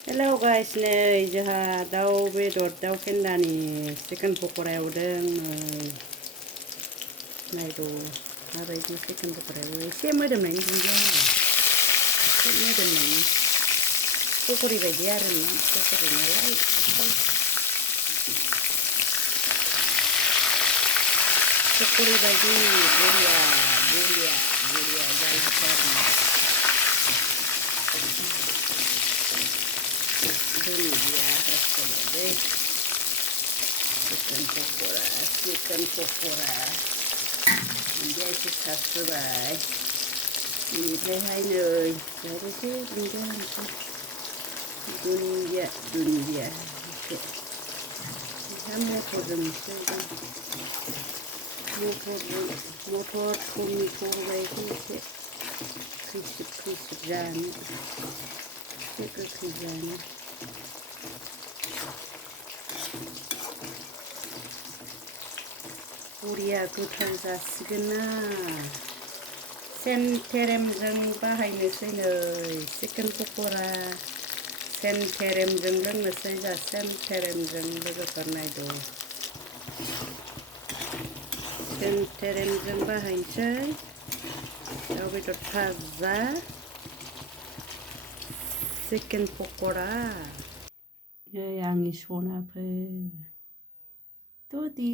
Hello guys, नै जोंहा दाउ बेदर दाउ फेन्दानि चिकेन पकरा एवदों। नायद' माबायदि चिकेन पकरा एवो एसे मोदोमनायनि दुन्दिया एसे मोदोमनायनि पकरि बायदि आरो ना पकरि नालाय पकरि बायदि बरिया बरिया बरिया जायोसै दुन्दिया होस'नोसै चिकेन पकरा दुन्दिया एसे सारस्रोबाय बेनिफ्रायहाय नै जाहैनोसै दुन्दिया एसे मटरजोंसै मटर टमेट' होबायसै एसे खैसिब जानो एसे गोखै जानो बरिया गोथाव जासिगोन ना सेन्टेरेमजों बाहायनोसै नै चिकेन पकरा सेन्टेरेमजों लोंनोसै जा सेन्टेरेमजों लोगोफोर नायद' सेन्टेरेमजों बाहायनोसै दाउ बेदर भाजा चिकेन पकरा नै आंनि सनाफोर ददि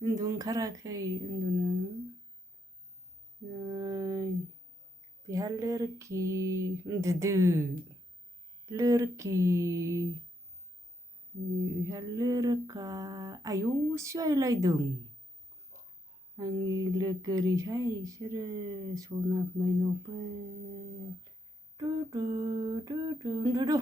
उन्दु ओंखाराखै उन्दुनो नै बेहा लोरखि उन्दुदो लोरखि बेहा लोरखा आयौ सियायलायदों आंनि लोगोरिहाय बिसोरो सना मायनावफोर उन्दुदो